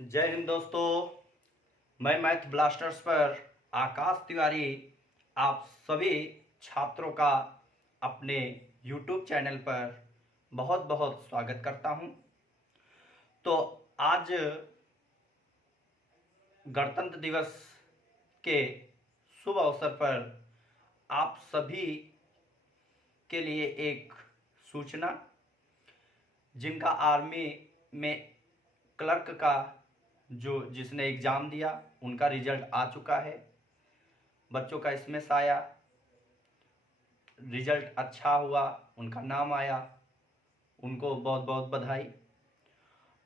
जय हिंद दोस्तों। मैं मैथ ब्लास्टर्स पर आकाश तिवारी आप सभी छात्रों का अपने YouTube चैनल पर बहुत बहुत स्वागत करता हूं। तो आज गणतंत्र दिवस के शुभ अवसर पर आप सभी के लिए एक सूचना, जिनका आर्मी में क्लर्क का जिसने एग्ज़ाम दिया उनका रिजल्ट आ चुका है। बच्चों का इसमें आया, रिजल्ट अच्छा हुआ, उनका नाम आया, उनको बहुत बहुत बधाई।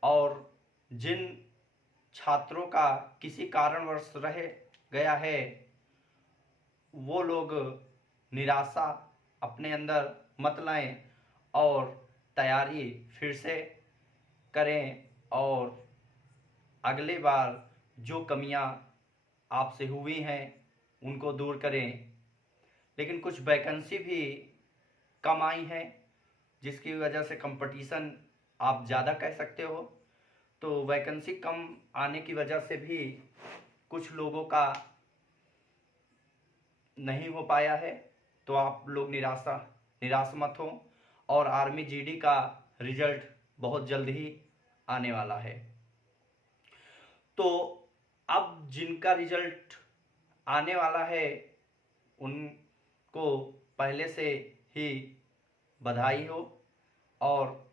और जिन छात्रों का किसी कारणवश रह गया है वो लोग निराशा अपने अंदर मत लाएं और तैयारी फिर से करें और अगले बार जो कमियां आपसे हुई हैं उनको दूर करें। लेकिन कुछ वैकेंसी भी कम आई है जिसकी वजह से कंपटीशन आप ज़्यादा कह सकते हो। तो वैकेंसी कम आने की वजह से भी कुछ लोगों का नहीं हो पाया है, तो आप लोग निराश मत हो और आर्मी जीडी का रिजल्ट बहुत जल्द ही आने वाला है। तो अब जिनका रिजल्ट आने वाला है उनको पहले से ही बधाई हो और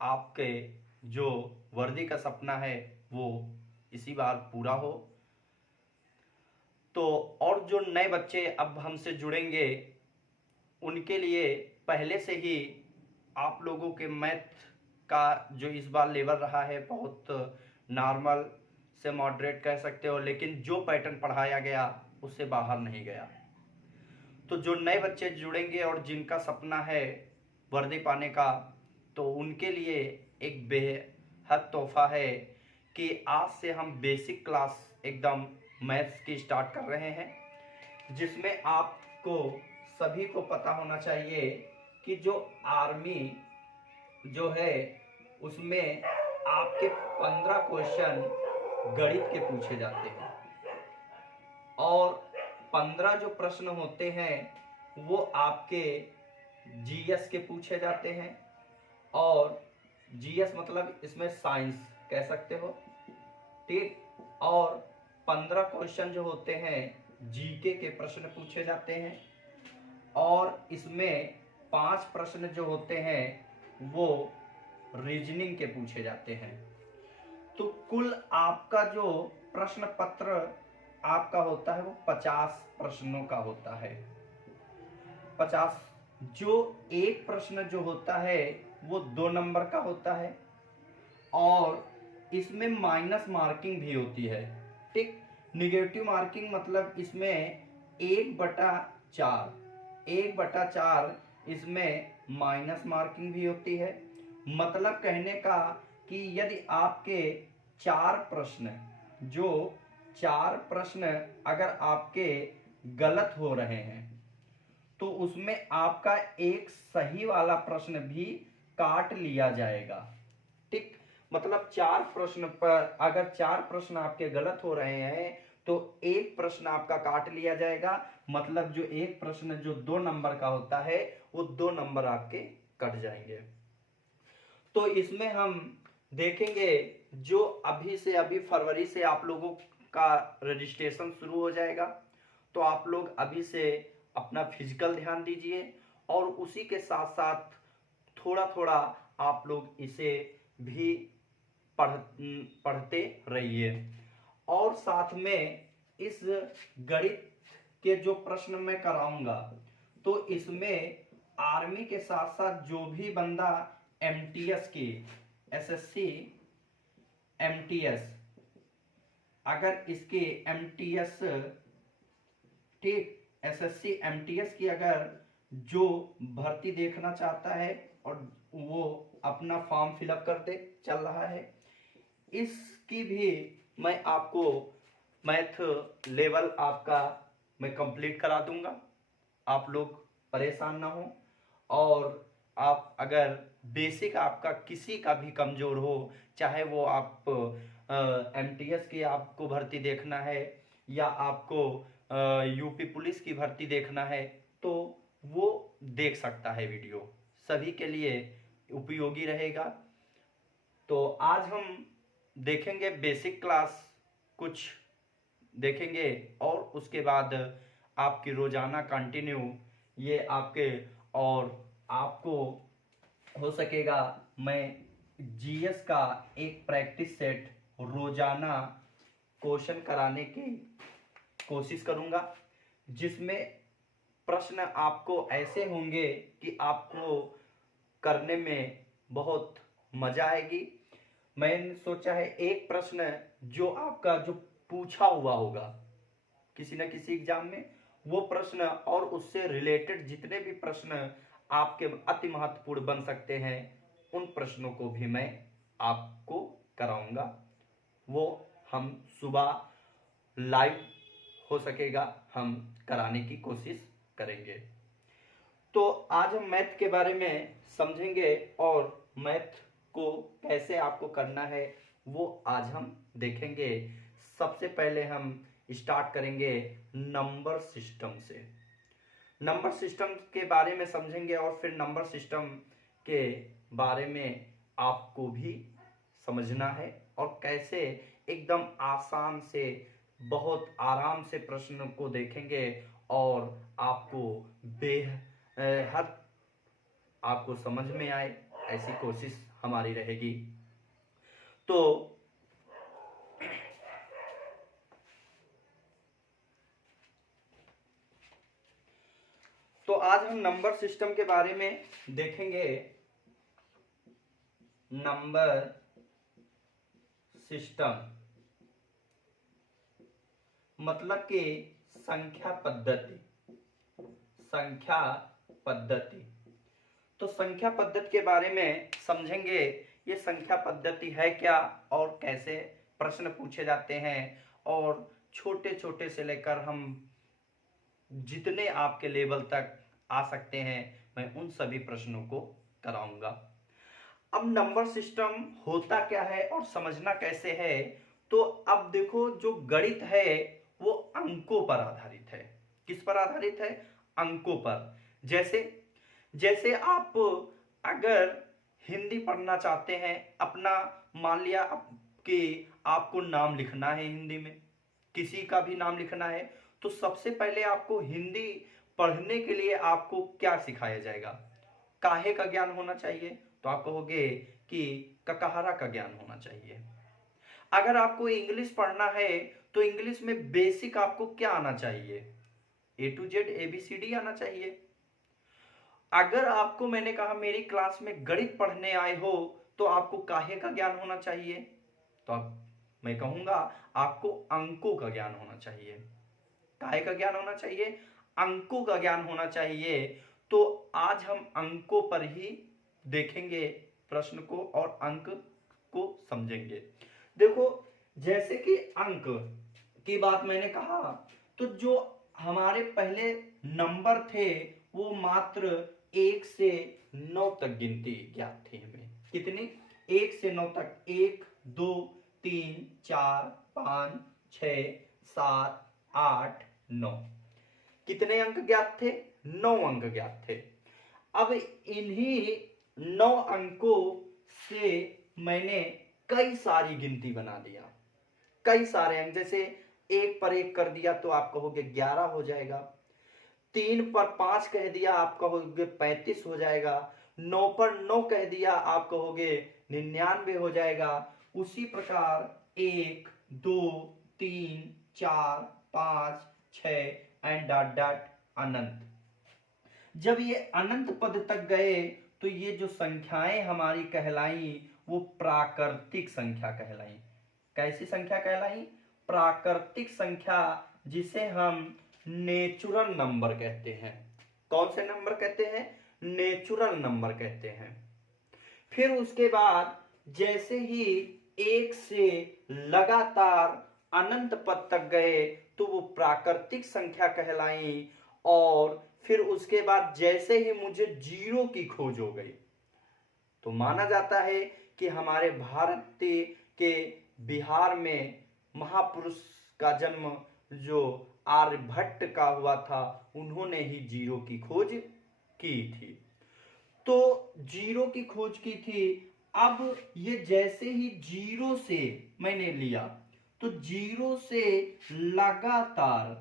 आपके जो वर्दी का सपना है वो इसी बार पूरा हो। तो और जो नए बच्चे अब हमसे जुड़ेंगे उनके लिए पहले से ही आप लोगों के मैथ का जो इस बार लेवल रहा है बहुत नॉर्मल से मॉडरेट कह सकते हो, लेकिन जो पैटर्न पढ़ाया गया उससे बाहर नहीं गया। तो जो नए बच्चे जुड़ेंगे और जिनका सपना है वर्दी पाने का, तो उनके लिए एक बेहद तोहफा है कि आज से हम बेसिक क्लास एकदम मैथ्स की स्टार्ट कर रहे हैं, जिसमें आपको सभी को पता होना चाहिए कि जो आर्मी जो है उसमें आपके 15 क्वेश्चन गणित के पूछे जाते हैं और 15 जो प्रश्न होते हैं वो आपके जीएस के पूछे जाते हैं। और जीएस मतलब इसमें साइंस कह सकते हो, ठीक। और 15 क्वेश्चन जो होते हैं जीके के प्रश्न पूछे जाते हैं और इसमें 5 प्रश्न जो होते हैं वो रीजनिंग के पूछे जाते हैं। तो कुल आपका जो प्रश्न पत्र आपका होता है वो 50 प्रश्नों का होता है। 50 जो एक प्रश्न जो होता है वो 2 नंबर का होता है और इसमें माइनस मार्किंग भी होती है, ठीक। निगेटिव मार्किंग मतलब इसमें 1/4 इसमें माइनस मार्किंग भी होती है। मतलब कहने का कि यदि आपके 4 प्रश्न अगर आपके गलत हो रहे हैं तो उसमें आपका एक सही वाला प्रश्न भी काट लिया जाएगा, ठीक। मतलब 4 प्रश्न पर अगर 4 प्रश्न आपके गलत हो रहे हैं तो एक प्रश्न आपका काट लिया जाएगा। मतलब जो एक प्रश्न जो 2 नंबर का होता है वो 2 नंबर आपके कट जाएंगे। तो इसमें हम देखेंगे जो अभी फरवरी से आप लोगों का रजिस्ट्रेशन शुरू हो जाएगा, तो आप लोग अभी से अपना फिजिकल ध्यान दीजिए और उसी के साथ साथ थोड़ा थोड़ा आप लोग इसे भी पढ़ते रहिए। और साथ में इस गणित के जो प्रश्न मैं कराऊंगा तो इसमें आर्मी के साथ साथ जो भी बंदा एमटीएस की एसएससी एमटीएस अगर इसके एमटीएस, ठीक, एसएससी एमटीएस की अगर जो भर्ती देखना चाहता है और वो अपना फॉर्म फिलअप करते चल रहा है, इसकी भी मैं आपको मैथ लेवल आपका मैं कंप्लीट करा दूंगा। आप लोग परेशान ना हो और आप अगर बेसिक आपका किसी का भी कमज़ोर हो, चाहे वो आप एमटीएस की आपको भर्ती देखना है या आपको यूपी पुलिस की भर्ती देखना है तो वो देख सकता है वीडियो, सभी के लिए उपयोगी रहेगा। तो आज हम देखेंगे बेसिक क्लास कुछ देखेंगे और उसके बाद आपकी रोजाना कंटिन्यू ये आपके, और आपको हो सकेगा मैं जीएस का एक प्रैक्टिस सेट रोजाना क्वेश्चन कराने की कोशिश करूंगा, जिसमें प्रश्न आपको ऐसे होंगे कि आपको करने में बहुत मजा आएगी। मैंने सोचा है एक प्रश्न जो आपका जो पूछा हुआ होगा किसी न किसी एग्जाम में, वो प्रश्न और उससे रिलेटेड जितने भी प्रश्न आपके अति महत्वपूर्ण बन सकते हैं उन प्रश्नों को भी मैं आपको कराऊंगा। वो हम सुबह लाइव हो सकेगा हम कराने की कोशिश करेंगे। तो आज हम मैथ के बारे में समझेंगे और मैथ को कैसे आपको करना है वो आज हम देखेंगे। सबसे पहले हम स्टार्ट करेंगे नंबर सिस्टम से। नंबर सिस्टम के बारे में समझेंगे और फिर नंबर सिस्टम के बारे में आपको भी समझना है और कैसे एकदम आसान से बहुत आराम से प्रश्न को देखेंगे और आपको हर आपको समझ में आए ऐसी कोशिश हमारी रहेगी। तो आज हम नंबर सिस्टम के बारे में देखेंगे। नंबर सिस्टम मतलब कि संख्या पद्धति। संख्या पद्धति, तो संख्या पद्धति के बारे में समझेंगे। ये संख्या पद्धति है क्या और कैसे प्रश्न पूछे जाते हैं, और छोटे छोटे से लेकर हम जितने आपके लेवल तक आ सकते हैं मैं उन सभी प्रश्नों को कराऊंगा। अब नंबर सिस्टम होता क्या है और समझना कैसे है, तो अब देखो जो गणित है वो अंकों पर आधारित है। किस पर आधारित है? अंकों पर। जैसे जैसे आप अगर हिंदी पढ़ना चाहते हैं, अपना मान लिया कि आपको नाम लिखना है, हिंदी में किसी का भी नाम लिखना है, तो सबसे पहले आपको हिंदी पढ़ने के लिए आपको क्या सिखाया जाएगा? काहे का ज्ञान होना चाहिए, तो आप कहोगे कि ककहरा का ज्ञान होना चाहिए। अगर आपको इंग्लिश पढ़ना है तो इंग्लिश में बेसिक आपको क्या आना चाहिए? A to Z ABCD आना चाहिए। अगर आपको मैंने कहा मेरी क्लास में गणित पढ़ने आए हो तो आपको काहे का ज्ञान होना चाहिए, तो मैं कहूंगा आपको अंकों का ज्ञान होना चाहिए। काहे का ज्ञान होना चाहिए? अंकों का ज्ञान होना चाहिए। तो आज हम अंकों पर ही देखेंगे प्रश्न को और अंक को समझेंगे। देखो जैसे कि अंक की बात मैंने कहा, तो जो हमारे पहले नंबर थे वो मात्र 1 से 9 तक गिनती ज्ञात थी हमें। कितनी? 1 से 9 तक। 1 2 3 4 5 6 7 8 9। कितने अंक ज्ञात थे? 9 अंक ज्ञात थे। अब इन्हीं 9 अंकों से मैंने कई सारी गिनती बना दिया। कई सारे अंक, जैसे 1 पर 1 कर दिया तो आप कहोगे 11 हो जाएगा। 3 पर 5 कह दिया आप कहोगे 35 हो जाएगा। 9 पर 9 कह दिया आप कहोगे 99 हो जाएगा। उसी प्रकार 1 2 3 4 5 6 एंड डॉट डॉट अनंत। जब ये अनंत पद तक गए तो ये जो संख्याएं हमारी कहलाई वो प्राकृतिक संख्या कहलाई। कैसी संख्या कहलाई? प्राकृतिक संख्या, जिसे हम नेचुरल नंबर कहते हैं। कौन से नंबर कहते हैं? नेचुरल नंबर कहते हैं। फिर उसके बाद जैसे ही 1 से लगातार अनंत पद तक गए तो वो प्राकृतिक संख्या कहलाई, और फिर उसके बाद जैसे ही मुझे 0 की खोज हो गई तो माना जाता है कि हमारे भारत के बिहार में महापुरुष का जन्म जो आर्यभट्ट का हुआ था, उन्होंने ही जीरो की खोज की थी। तो जीरो की खोज की थी। अब ये जैसे ही जीरो से मैंने लिया, तो जीरो से लगातार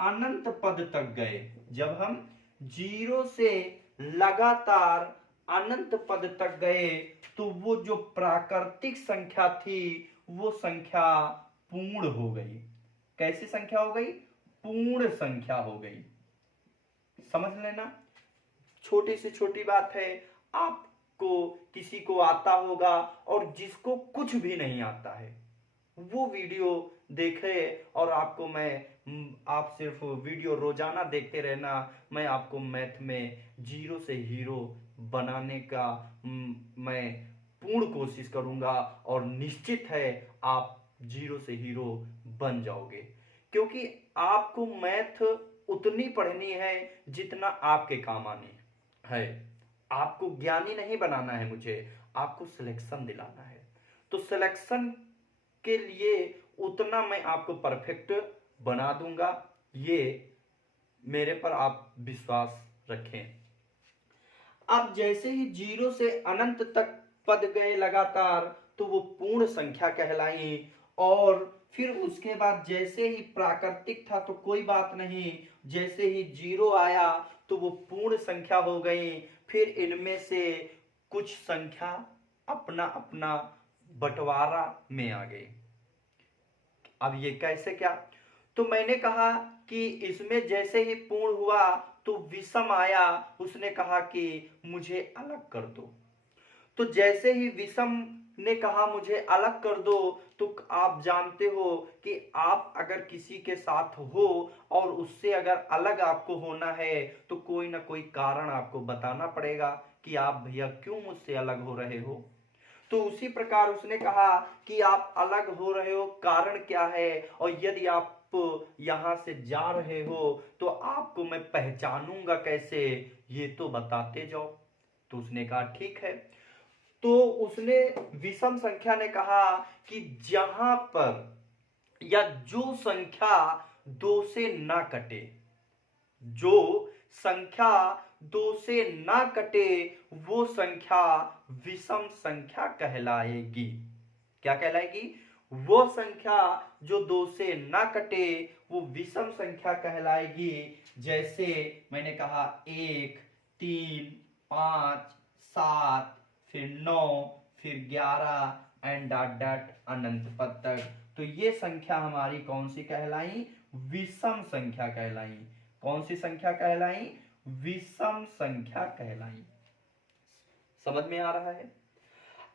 अनंत पद तक गए। जब हम जीरो से लगातार अनंत पद तक गए, तो वो जो प्राकृतिक संख्या थी वो संख्या पूर्ण हो गई। कैसी संख्या हो गई? पूर्ण संख्या हो गई। समझ लेना, छोटी से छोटी बात है। आपको किसी को आता होगा, और जिसको कुछ भी नहीं आता है वो वीडियो देखे, और आपको आप सिर्फ वीडियो रोजाना देखते रहना। मैं आपको मैथ में जीरो से हीरो बनाने का मैं पूर्ण कोशिश करूंगा, और निश्चित है आप जीरो से हीरो बन जाओगे। क्योंकि आपको मैथ उतनी पढ़नी है जितना आपके काम आनी है। आपको ज्ञानी नहीं बनाना है मुझे, आपको सिलेक्शन दिलाना है। तो सिलेक्शन के लिए उतना मैं आपको परफेक्ट बना दूंगा, ये मेरे पर आप विश्वास रखें। अब जैसे ही जीरो से अनंत तक पद गए लगातार, तो वो पूर्ण संख्या कहलाई। और फिर उसके बाद जैसे ही प्राकृतिक था तो कोई बात नहीं, जैसे ही जीरो आया तो वो पूर्ण संख्या हो गई। फिर इनमें से कुछ संख्या अपना अपना बंटवारा में आ गई। अब ये कैसे क्या? तो मैंने कहा कि इसमें जैसे ही पूर्ण हुआ तो विषम आया, उसने कहा कि मुझे अलग कर दो। तो जैसे ही विषम ने कहा मुझे अलग कर दो, तो आप जानते हो कि आप अगर किसी के साथ हो और उससे अगर अलग आपको होना है, तो कोई ना कोई कारण आपको बताना पड़ेगा कि आप भैया क्यों मुझसे अलग हो रहे हो। तो उसी प्रकार उसने कहा कि आप अलग हो रहे हो, कारण क्या है, और यदि आप यहां से जा रहे हो तो आपको मैं पहचानूंगा कैसे, ये तो बताते जाओ। तो उसने कहा ठीक है। तो उसने विषम संख्या ने कहा कि जहां पर या जो संख्या दो से ना कटे, जो संख्या दो से ना कटे, वो संख्या विषम संख्या कहलाएगी। क्या कहलाएगी? वो संख्या जो दो से ना कटे वो विषम संख्या कहलाएगी। जैसे मैंने कहा 1, 3, 5, 7, फिर 9, फिर 11 एंड डॉट डॉट अनंत पद तक। तो ये संख्या हमारी कौन सी कहलाई? विषम संख्या कहलाई। कौन सी संख्या कहलाई? विषम संख्या कहलाई। समझ में आ रहा है?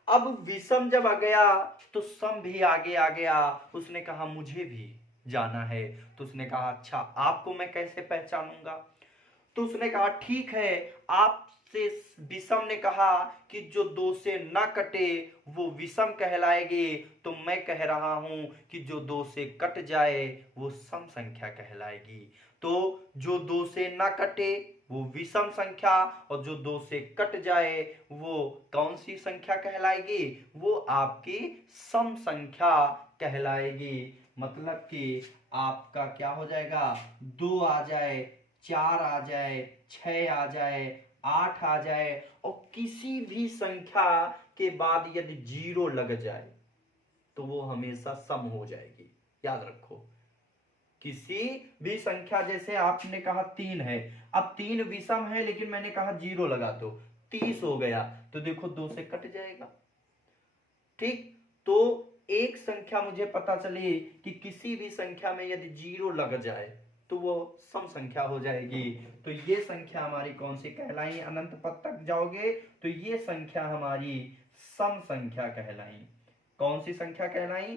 अब विषम जब आ गया तो सम भी आगे आ गया। उसने कहा मुझे भी जाना है। तो उसने कहा अच्छा आपको मैं कैसे पहचानूंगा? तो उसने कहा ठीक है, आपसे विषम ने कहा कि जो दो से ना कटे वो विषम कहलाएगी, तो मैं कह रहा हूं कि जो दो से कट जाए वो सम संख्या कहलाएगी। तो जो दो से ना कटे वो विषम संख्या, और जो दो से कट जाए वो कौन सी संख्या कहलाएगी? वो आपकी सम संख्या कहलाएगी। मतलब कि आपका क्या हो जाएगा? 2 आ जाए, 4 आ जाए, 6 आ जाए, 8 आ जाए, और किसी भी संख्या के बाद यदि जीरो लग जाए तो वो हमेशा सम हो जाएगी। याद रखो, किसी भी संख्या, जैसे आपने कहा 3 है, अब 3 विषम है लेकिन मैंने कहा जीरो लगा दो, 30 हो गया, तो देखो 2 से कट जाएगा। ठीक, तो एक संख्या मुझे पता चली कि किसी भी संख्या में यदि जीरो लग जाए तो वो सम संख्या हो जाएगी। तो ये संख्या हमारी कौन सी कहलाई? अनंत पद तक जाओगे तो ये संख्या हमारी सम संख्या कहलाई। कौन सी संख्या कहलाई?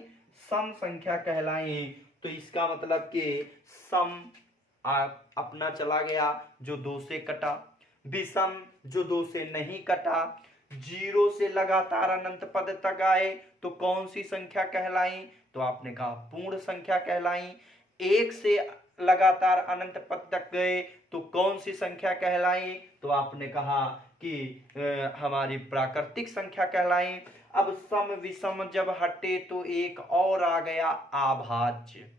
सम संख्या कहलाई। तो इसका मतलब कि सम अपना चला गया जो 2 से कटा, विषम जो 2 से नहीं कटा, जीरो से लगातार अनंत पद तक आए तो कौन सी संख्या कहलाई? तो आपने कहा पूर्ण संख्या कहलाई। 1 से लगातार अनंत पद तक गए तो कौन सी संख्या कहलाई? तो आपने कहा आपकी हमारी प्राकृतिक संख्या कहलाई। अब सम विषम जब हटे तो एक और आ गया अभाज्य।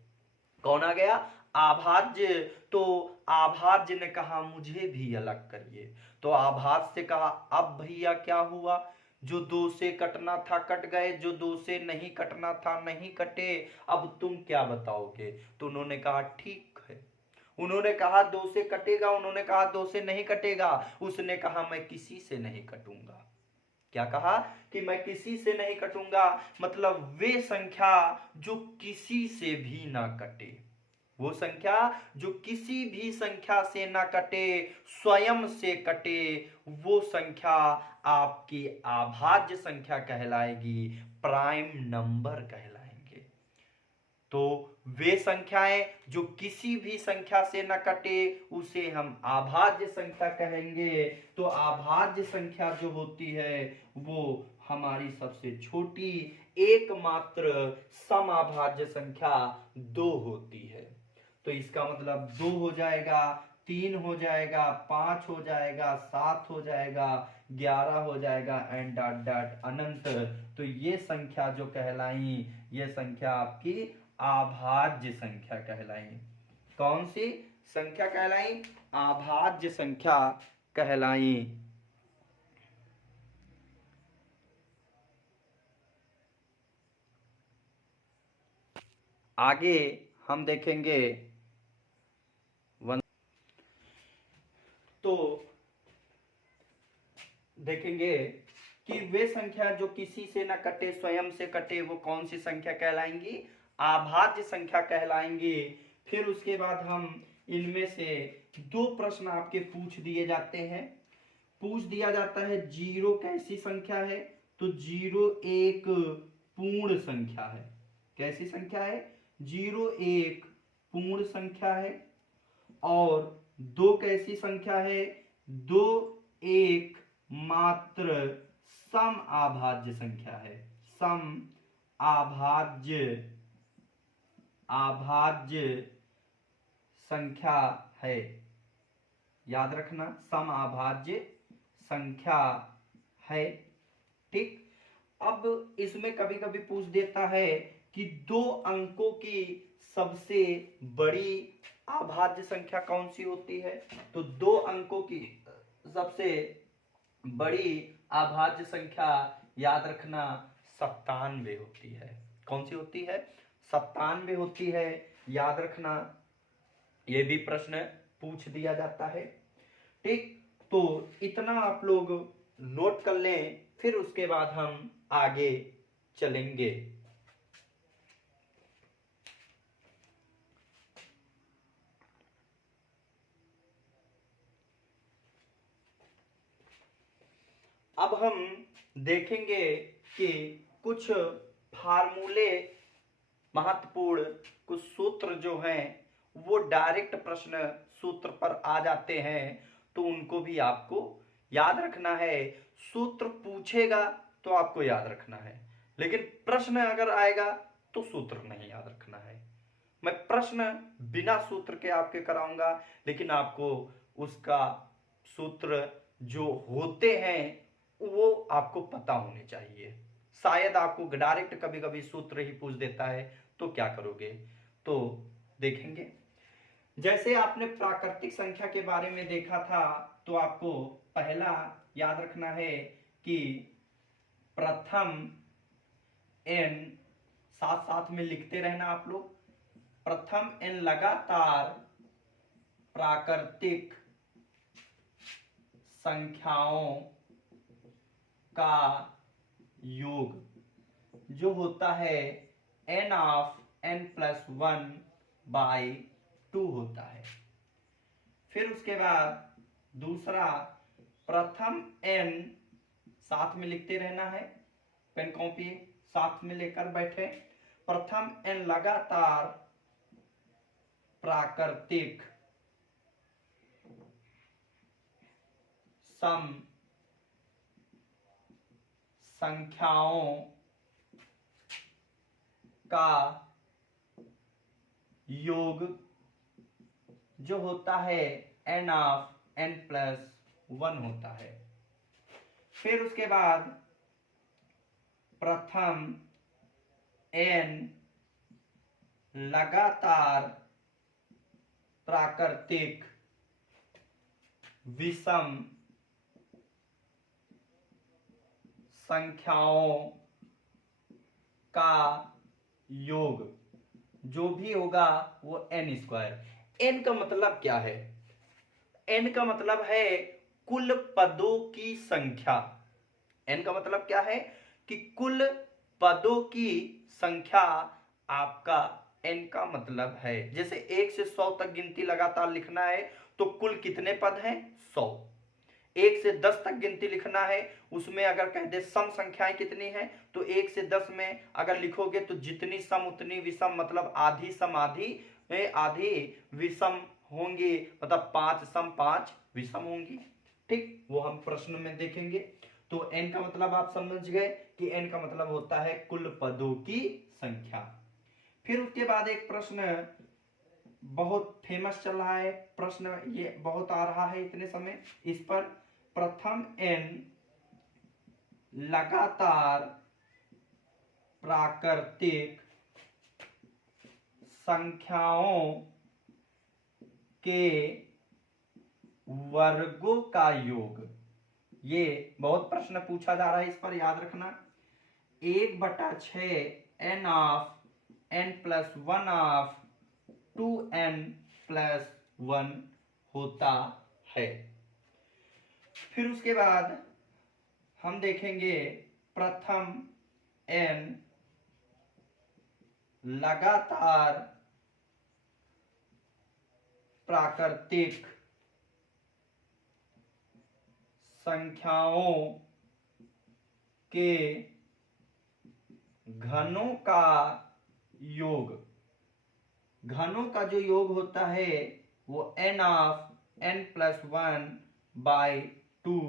कौन आ गया? अभाज्य। तो अभाज्य ने कहा मुझे भी अलग करिए। तो अभाज्य से कहा अब भैया क्या हुआ, जो दो से कटना था कट गए, जो दो से नहीं कटना था नहीं कटे, अब तुम क्या बताओगे? तो उन्होंने कहा ठीक है। उन्होंने कहा दो से कटेगा, उन्होंने कहा दो से नहीं कटेगा, उसने कहा मैं किसी से नहीं कटूंगा। क्या कहा? कि मैं किसी से नहीं कटूंगा, मतलब वे संख्या जो किसी से भी ना कटे, वो संख्या जो किसी भी संख्या से ना कटे, स्वयं से कटे, वो संख्या आपकी अभाज्य संख्या कहलाएगी, प्राइम नंबर कहलाएंगे। तो वे संख्याएं जो किसी भी संख्या से न कटे उसे हम अभाज्य संख्या कहेंगे। तो अभाज्य संख्या जो होती है वो हमारी सबसे छोटी एकमात्र समअभाज्य संख्या 2 होती है। तो इसका मतलब 2 हो जाएगा, 3 हो जाएगा, 5 हो जाएगा, 7 हो जाएगा, 11 हो जाएगा एंड डॉट डॉट अनंत। तो ये संख्या जो कहलाई, ये संख्या आपकी अभाज्य संख्या कहलाई। कौन सी संख्या कहलाई? अभाज्य संख्या कहलाई। आगे हम देखेंगे तो देखेंगे कि वे संख्या जो किसी से न कटे स्वयं से कटे वो कौन सी संख्या कहलाएंगी? अभाज्य संख्या कहलाएंगी। फिर उसके बाद हम इनमें से 2 प्रश्न आपके पूछ दिए जाते हैं। पूछ दिया जाता है जीरो कैसी संख्या है? तो जीरो एक पूर्ण संख्या है। कैसी संख्या है? जीरो एक पूर्ण संख्या है। और 2 कैसी संख्या है? 2 एक मात्र सम अभाज्य संख्या है। सम अभाज्य संख्या है। याद रखना, सम अभाज्य संख्या है। ठीक। अब इसमें कभी कभी पूछ देता है कि 2 अंकों की सबसे बड़ी अभाज्य संख्या कौन सी होती है? तो 2 अंकों की सबसे बड़ी अभाज्य संख्या याद रखना 97 होती है। कौन सी होती है? 97 होती है। याद रखना, यह भी प्रश्न पूछ दिया जाता है। ठीक। तो इतना आप लोग नोट कर लें, फिर उसके बाद हम आगे चलेंगे। अब हम देखेंगे कि कुछ फार्मूले महत्वपूर्ण, कुछ सूत्र जो हैं वो डायरेक्ट प्रश्न सूत्र पर आ जाते हैं, तो उनको भी आपको याद रखना है। सूत्र पूछेगा तो आपको याद रखना है, लेकिन प्रश्न अगर आएगा तो सूत्र नहीं याद रखना है। मैं प्रश्न बिना सूत्र के आपके कराऊंगा, लेकिन आपको उसका सूत्र जो होते हैं वो आपको पता होने चाहिए। शायद आपको डायरेक्ट कभी कभी सूत्र ही पूछ देता है, तो क्या करोगे? तो देखेंगे। जैसे आपने प्राकृतिक संख्या के बारे में देखा था, तो आपको पहला याद रखना है कि प्रथम n, साथ साथ में लिखते रहना आप लोग, प्रथम n लगातार प्राकृतिक संख्याओं का योग जो होता है n ऑफ n+1/2 होता है। फिर उसके बाद दूसरा, प्रथम n, साथ में लिखते रहना है, पेन कॉपी साथ में लेकर बैठे, प्रथम n लगातार प्राकृतिक सम संख्याओं का योग जो होता है n ऑफ n+1 होता है। फिर उसके बाद प्रथम n लगातार प्राकृतिक विषम संख्याओं का योग, जो भी होगा वो n स्क्वायर। n का मतलब क्या है? n का मतलब है कुल पदों की संख्या। n का मतलब क्या है कि कुल पदों की संख्या आपका n का मतलब है। जैसे 1 से 100 तक गिनती लगातार लिखना है तो कुल कितने पद हैं? 100। 1 से 10 तक गिनती लिखना है, उसमें अगर कह दे सम संख्याएं कितनी हैं तो 1 से 10 में अगर लिखोगे तो जितनी सम उतनी विषम, मतलब आधी सम आधी विषम होंगी, मतलब 5 सम 5 विषम होंगी। ठीक, वो हम प्रश्न में देखेंगे। तो n का मतलब आप समझ गए कि n का मतलब होता है कुल पदों की संख्या। फिर उसके बाद एक प्रश्न बहुत फेमस चल रहा है, प्रश्न ये बहुत आ रहा है इतने समय, इस पर प्रथम n लगातार प्राकृतिक संख्याओं के वर्गों का योग। ये बहुत प्रश्न पूछा जा रहा है, इस पर याद रखना 1/6 n of n plus 1 of 2n plus 1 होता है। फिर उसके बाद हम देखेंगे प्रथम n लगातार प्राकृतिक संख्याओं के घनों का योग। घनों का जो योग होता है वो n of n plus 1 by 2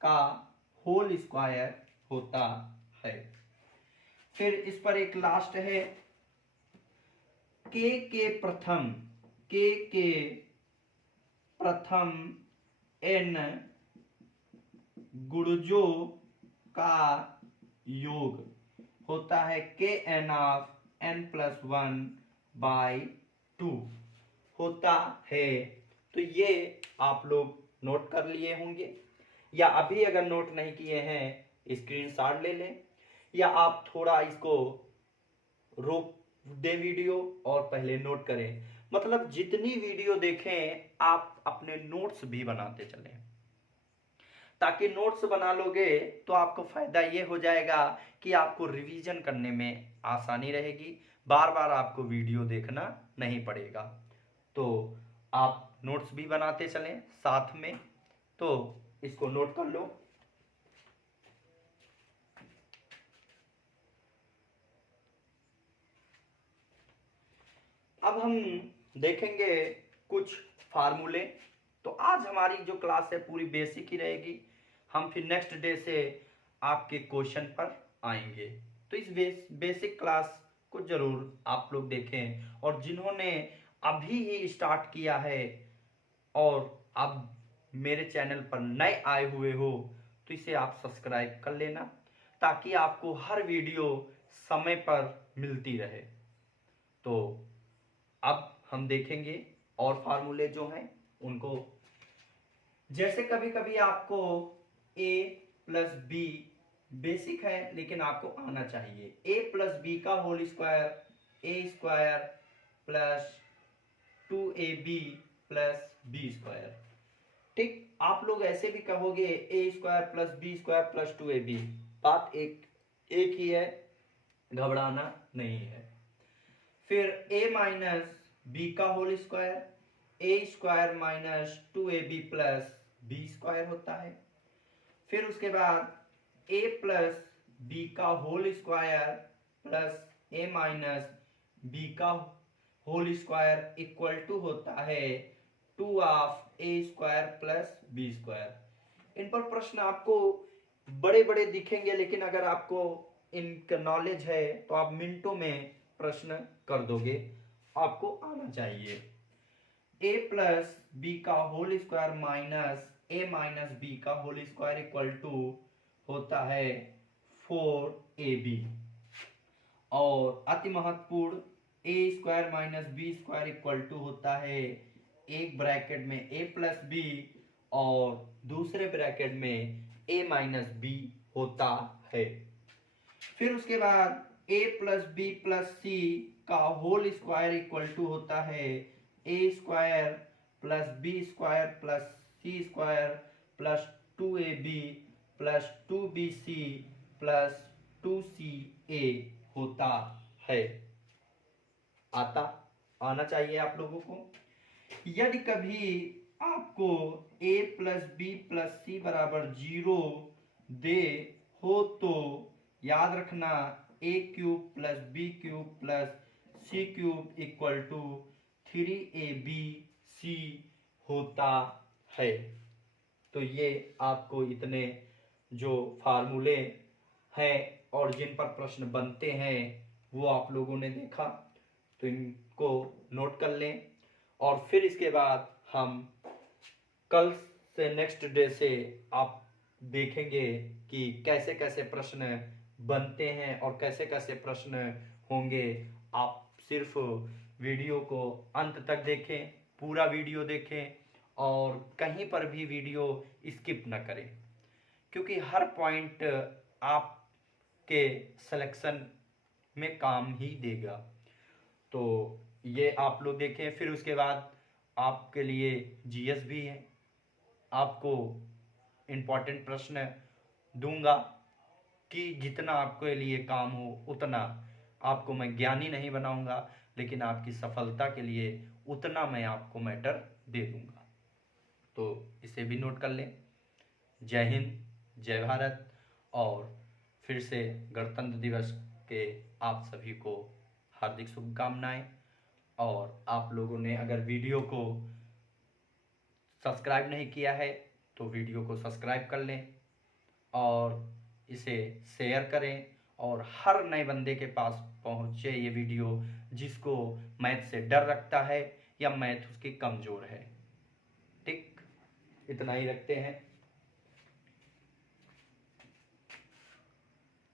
का होल स्क्वायर होता है। फिर इस पर एक लास्ट है k के प्रथम n गुणजों का योग होता है kn of n plus 1 by 2 होता है। तो ये आप लोग नोट कर लिए होंगे, या अभी अगर नोट नहीं किए हैं स्क्रीनशॉट ले लें, या आप थोड़ा इसको रोक दे वीडियो और पहले नोट करें। मतलब जितनी वीडियो देखें आप अपने नोट्स भी बनाते चलें, ताकि नोट्स बना लोगे तो आपको फायदा ये हो जाएगा कि आपको रिवीजन करने में आसानी रहेगी, बार बार आपको वीडियो देखना नहीं पड़ेगा। तो आप नोट्स भी बनाते चलें साथ में, तो इसको नोट कर लो। अब हम देखेंगे कुछ फार्मूले। तो आज हमारी जो क्लास है पूरी बेसिक ही रहेगी, हम फिर नेक्स्ट डे से आपके क्वेश्चन पर आएंगे। तो इस बेसिक क्लास को जरूर आप लोग देखें, और जिन्होंने अभी ही स्टार्ट किया है और अब मेरे चैनल पर नए आए हुए हो तो इसे आप सब्सक्राइब कर लेना, ताकि आपको हर वीडियो समय पर मिलती रहे। तो अब हम देखेंगे और फार्मूले जो हैं उनको। जैसे कभी कभी आपको a प्लस बी बेसिक है लेकिन आपको आना चाहिए, a प्लस बी का whole square a square plus 2ab plus B square. ठीक, आप लोग ऐसे भी कहोगे a square plus B square plus 2ab, बात एक ही है, घबराना नहीं है। फिर a माइनस बी का whole square a square minus 2ab plus B square होता है। फिर उसके बाद a प्लस बी का whole square plus a minus B का होल स्क्वायर इक्वल टू होता है 2 of a square plus B square. इन पर प्रश्न आपको बड़े बड़े दिखेंगे, लेकिन अगर आपको इनका नॉलेज है तो आप मिनटों में प्रश्न कर दोगे, आपको आना चाहिए। a प्लस बी का whole square minus a minus B का होल स्क्वायर इक्वल टू होता है 4ab। और अति महत्वपूर्ण A square minus B square equal to होता है एक ब्रैकेट में a प्लस बी और दूसरे ब्रैकेट में a माइनस बी होता है। फिर उसके बाद a plus B plus C का होल स्क्वायर इक्वल टू होता है a square plus B square plus C square plus 2ab plus 2bc plus 2ca होता है। आना चाहिए आप लोगों को। यदि कभी आपको a plus B plus C बराबर 0 दे हो तो याद रखना a cube plus B cube plus C cube equal to 3abc होता है। तो ये आपको इतने जो फार्मूले हैं और जिन पर प्रश्न बनते हैं वो आप लोगों ने देखा, तो इनको नोट कर लें। और फिर इसके बाद हम कल से नेक्स्ट डे से आप देखेंगे कि कैसे कैसे प्रश्न बनते हैं और कैसे कैसे प्रश्न होंगे। आप सिर्फ वीडियो को अंत तक देखें, पूरा वीडियो देखें और कहीं पर भी वीडियो स्किप न करें, क्योंकि हर पॉइंट आपके सिलेक्शन में काम ही देगा। तो ये आप लोग देखें। फिर उसके बाद आपके लिए जीएस भी है, आपको इम्पोर्टेंट प्रश्न दूंगा कि जितना आपके लिए काम हो उतना। आपको मैं ज्ञानी नहीं बनाऊंगा, लेकिन आपकी सफलता के लिए उतना मैं आपको मैटर दे दूंगा। तो इसे भी नोट कर लें। जय हिंद, जय भारत। और फिर से गणतंत्र दिवस के आप सभी को हार्दिक शुभकामनाएं। और आप लोगों ने अगर वीडियो को सब्सक्राइब नहीं किया है तो वीडियो को सब्सक्राइब कर लें और इसे शेयर करें और हर नए बंदे के पास पहुंचे ये वीडियो जिसको मैथ से डर रखता है या मैथ उसकी कमज़ोर है। ठीक, इतना ही रखते हैं।